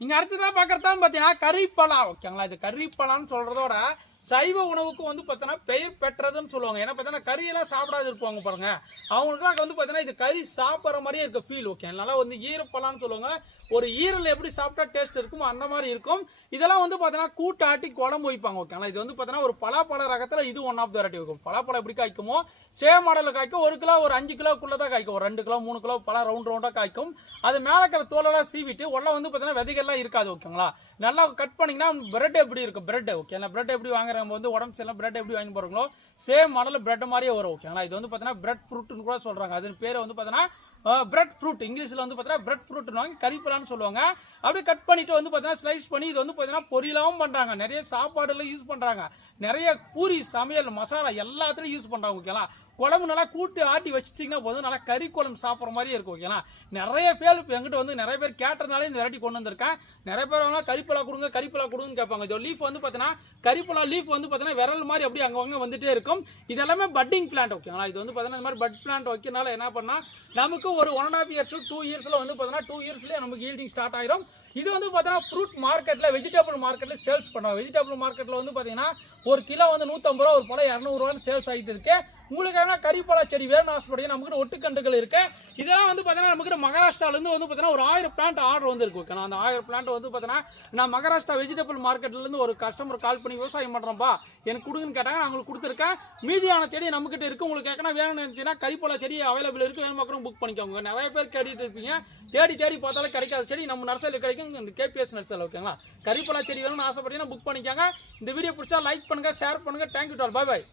நீங்க அடுத்ததான் பாக்குறதா பாத்தீங்கன்னா கறிப்பலா. ஓகேங்களா, இது கறிப்பலான்னு சொல்றதோட சைவ உணவுக்கு வந்து பார்த்தீங்கன்னா பெயர் பெற்றதுன்னு சொல்லுவாங்க. ஏன்னா பார்த்தீங்கன்னா கறியெல்லாம் சாப்பிடாது இருப்பாங்க பாருங்க, அவங்களுக்குலாம் வந்து பார்த்தீங்கன்னா இது கறி சாப்பிட்ற மாதிரியே இருக்க ஃபீல். ஓகே, நல்லா வந்து ஈரப்பலான்னு சொல்லுவாங்க. ஒரு ஈரல் எப்படி சாப்பிட்டா டேஸ்ட் இருக்குமோ அந்த மாதிரி இருக்கும். இதெல்லாம் வந்து பார்த்தீங்கன்னா கூட்டாட்டி குழம்பு வைப்பாங்க. ஓகேங்களா, இது வந்து பார்த்தீங்கன்னா ஒரு பலாப்பழ ரகத்தில் இது ஒன் ஆஃப் த வெரைட்டி இருக்கும். பலாப்பழம் எப்படி காய்க்குமோ சேம் மாடலில் காய்க்கும். 1 கிலோ ஒரு 5 கிலோக்குள்ளே தான் காய்க்கும். ஒரு 2 கிலோ 3 கிலோ பழம் ரவுண்ட் ரவுண்டாக காய்க்கும். அது மேலே இருக்கிற தோலெல்லாம் சீவிட்டு உள்ள வந்து பார்த்தீங்கன்னா விதைகள்லாம் இருக்காது. ஓகேங்களா, நல்லா கட் பண்ணிங்கன்னா பிரெட் எப்படி இருக்கும் பிரெட். ஓகே, பிரெட் எப்படி வாங்குற நம்ம வந்து உடம்பு சரியில்லை பிரெட் எப்படி வாங்கி போகிறோங்களோ சேம் மாடலில் பிரெட் மாதிரியே வரும். ஓகேங்களா, இது வந்து பார்த்தீங்கன்னா பிரெட் ஃப்ரூட்னு கூட சொல்கிறாங்க. அது பேர் வந்து பார்த்தீங்கன்னா பிரெட் ஃப்ரூட், இங்கிலீஷில் வந்து பார்த்தீங்கன்னா பிரெட் ஃப்ரூட்னு வாங்கி கறிப்பலான்னு சொல்லுவாங்க. அப்படியே கட் பண்ணிட்டு வந்து பார்த்தீங்கன்னா ஸ்லைஸ் பண்ணி இது வந்து பார்த்தீங்கன்னா பொரியலாகவும் பண்ணுறாங்க, நிறைய சாப்பாடுல யூஸ் பண்ணுறாங்க, நிறைய பூரி சமையல் மசாலா எல்லாத்துலையும் யூஸ் பண்ணுறாங்க. ஓகேங்களா, குழம்பு நல்லா கூட்டு ஆட்டி வச்சிட்டிங்கன்னா போதும், நல்லா கறி குழம்பு சாப்பிட்ற மாதிரியே இருக்கும். ஓகேங்களா, நிறைய பேர் இப்போ எங்கிட்ட வந்து நிறைய பேர் கேட்டதுனாலே இந்த வெரைட்டி கொண்டு வந்திருக்கேன். நிறைய பேர் வந்து கறிப்பலா கொடுங்க கறிப்பலா கொடுங்கன்னு கேட்பாங்க. இது லீஃப் வந்து பார்த்தீங்கன்னா கறிப்பலா லீஃப் வந்து பார்த்தீங்கன்னா விரல் மாதிரி அப்படியே அங்கங்க வந்துட்டே இருக்கும். இது எல்லாமே பட்டிங் பிளான்ட். ஓகேங்களா, இது வந்து பார்த்தீங்கன்னா இந்த மாதிரி பட் பிளான்ட் வைக்கிறனால என்ன பண்ணா நமக்கு ஒரு 1.5 இயர்ஸ் 2 இயர்ஸ்ல வந்து பார்த்தீங்கன்னா 2 இயர்ஸ்லேயே நமக்கு ஈல்டிங் ஸ்டார்ட் ஆயிரும். இது வந்து பார்த்தீங்கன்னா ஃப்ரூட் மார்க்கெட்டில் வெஜிடபிள் மார்க்கெட்டில் சேல்ஸ் பண்ணுவாங்க. வெஜிடபிள் மார்க்கெட்டில் வந்து பார்த்தீங்கன்னா ஒரு கிலோ வந்து 150 ரூபா, ஒரு பழம் 200 ரூபான்னு சேல்ஸ் ஆகிட்டு இருக்கு. உங்களுக்கு என்ன கறிப்பழ செடி வேணும்னு ஆசைப்படுங்க, நமக்கு ஒட்டுக்கன்றுகள் இருக்கு. இதெல்லாம் வந்து பார்த்தீங்கன்னா நமக்கு மகாராஷ்டிராலேருந்து வந்து பார்த்தீங்கன்னா ஒரு 1000 பிளான்ட் ஆர்டர் வந்துருக்கு. ஓகே, அந்த 1000 பிளான்ட் வந்து பார்த்தீங்கன்னா நான் மகாராஷ்டிரா வெஜிடபிள் மார்க்கெட்லேருந்து ஒரு கஸ்டமர் கால் பண்ணி விவசாயம் பண்ணுறோம்ப்பா எனக்கு கொடுங்கன்னு கேட்டாங்க, நான் உங்களுக்கு கொடுத்துருக்கேன். மீதியான செடி நம்மகிட்ட இருக்குது. உங்களுக்கு கேட்கணும் வேணும்னு நினச்சின்னா கறிப்பழ செடி அவைலபிள் இருக்குது, வேணும் மக்களும் புக் பண்ணிக்கோங்க. நிறைய பேர் கேட்டுட்டு இருப்பீங்க, தேடி தேடி பார்த்தாலும் கிடைக்காத செடி நம்ம நர்சரியில் கிடைக்கும், கேபிஎஸ் நர்சரியில். ஓகேங்களா, கறிப்பழ செடி வேணும்னு ஆசைப்பட்டீங்கன்னா புக் பண்ணிக்கோங்க. இந்த வீடியோ பிடிச்சா லைக் பண்ணுங்கள், ஷேர் பண்ணுங்கள். தேங்க்யூ டால், பாய் பாய்.